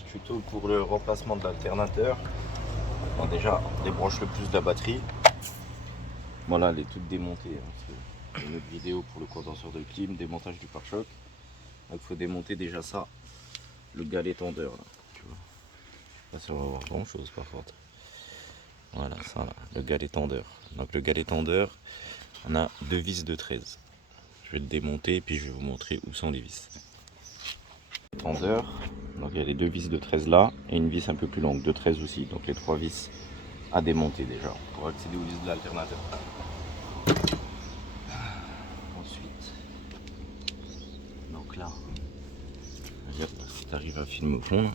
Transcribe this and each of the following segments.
Tuto pour le remplacement de l'alternateur. Bon, déjà, on débranche le plus de la batterie. Voilà, elle est toute démontée. C'est une autre vidéo pour le condenseur de clim, démontage du pare-choc. Donc il faut démonter déjà ça, le galet tendeur. Là, tu vois. Là, ça va avoir grand chose par contre. Voilà, ça là, le galet tendeur. Donc le galet tendeur, on a deux vis de 13. Je vais le démonter et puis je vais vous montrer où sont les vis. Tendeur, donc il y a les deux vis de 13 là et une vis un peu plus longue de 13 aussi, donc les trois vis à démonter déjà pour accéder aux vis de l'alternateur. Ensuite, donc là, si tu arrives à filmer au fond,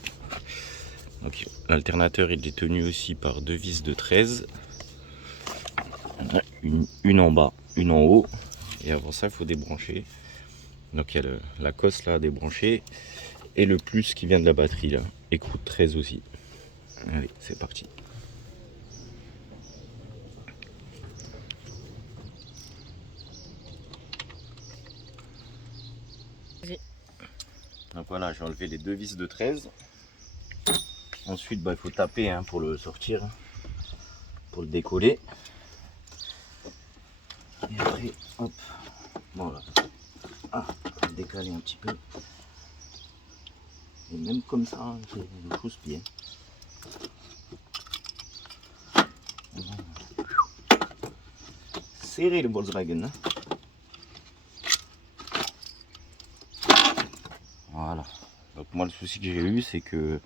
donc l'alternateur il est tenu aussi par deux vis de 13, une en bas, une en haut, et avant ça il faut débrancher. Donc il y a la cosse là à débrancher et le plus qui vient de la batterie là, écrou de 13 aussi. Allez, c'est parti. Donc voilà, j'ai enlevé les deux vis de 13. Ensuite, il faut taper pour le sortir, pour le décoller. Et après, hop, voilà. On va décaler un petit peu. Et même comme ça, c'est une pousse-pied. Serré le Volkswagen. Hein. Voilà. Donc moi, le souci que j'ai eu, c'est que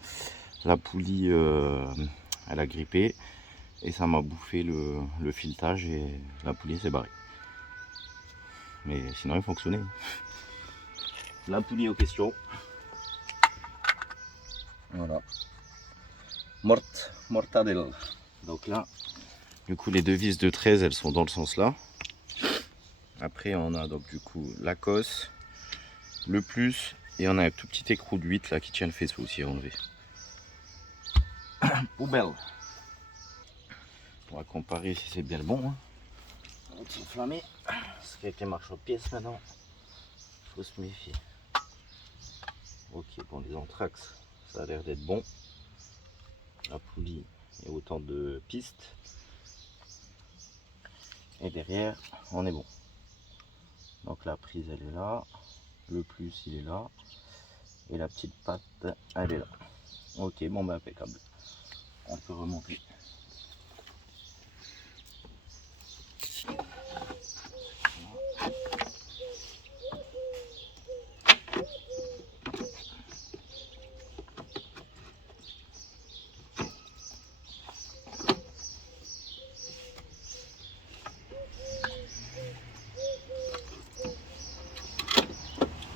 la poulie, elle a grippé. Et ça m'a bouffé le filetage et la poulie s'est barrée. Mais sinon, il fonctionnait. La poulie en question. Voilà. Mortadelle. Donc là, du coup, les deux vis de 13, elles sont dans le sens là. Après, on a donc du coup la cosse, le plus, et on a un tout petit écrou de 8 là qui tient le faisceau aussi à enlever. Poubelle. On va comparer si c'est bien le bon. Hein. On va s'enflammer. Parce qu'avec les marches aux pièces maintenant, il faut se méfier. Ok, bon, les anthrax, ça a l'air d'être bon. La poulie, il y a autant de pistes. Et derrière, on est bon. Donc la prise, elle est là. Le plus, il est là. Et la petite patte, elle est là. Ok, bon, ben impeccable. On peut remonter.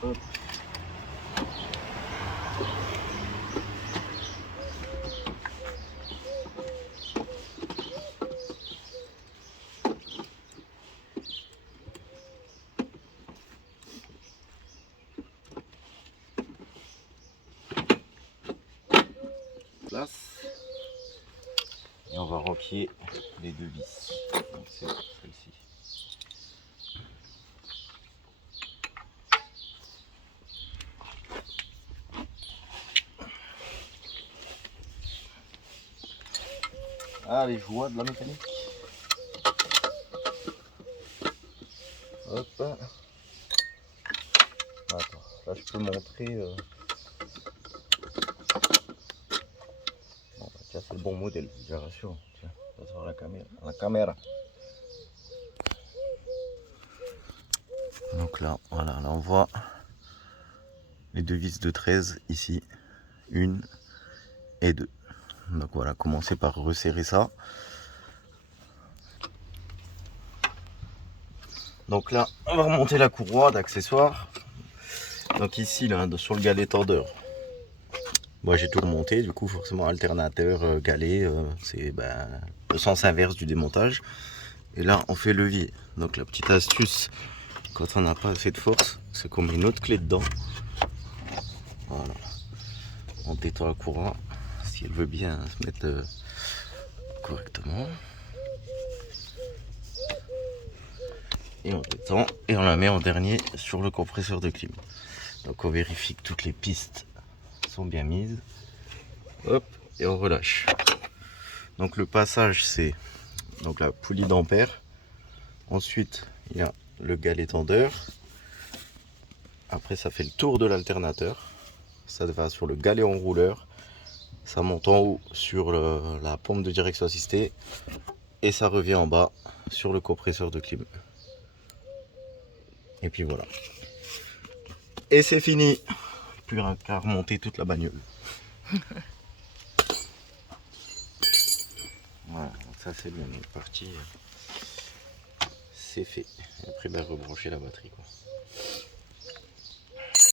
Hop. Place. Et on va roquer les deux vis. Donc c'est celle-ci. Ah, les joies de la mécanique. Hop. Attends, là je peux montrer. Bon, bah, tiens, c'est le bon modèle, je te rassure. Tiens, on va voir la caméra. La caméra. Donc là, voilà, là on voit les deux vis de 13 ici. Une et deux. Donc voilà, commencer par resserrer ça. Donc là, on va remonter la courroie d'accessoires. Donc ici, là, sur le galet tendeur, moi j'ai tout remonté, du coup forcément alternateur, galet, c'est le sens inverse du démontage. Et là on fait levier. Donc la petite astuce, quand on n'a pas assez de force, c'est qu'on met une autre clé dedans. Voilà. On détend la courroie, si elle veut bien se mettre correctement. Et on détend et on la met en dernier sur le compresseur de clim. Donc on vérifie que toutes les pistes sont bien mises. Hop, et on relâche. Donc le passage, c'est donc la poulie d'ampère. Ensuite, il y a le galet tendeur. Après, ça fait le tour de l'alternateur. Ça va sur le galet enrouleur. Ça monte en haut sur la pompe de direction assistée. Et ça revient en bas sur le compresseur de clim. Et puis voilà. Et c'est fini. Plus qu'à remonter toute la bagnole. Voilà, donc ça c'est bien, une partie, c'est fait. Et après, ben, rebrancher la batterie, quoi.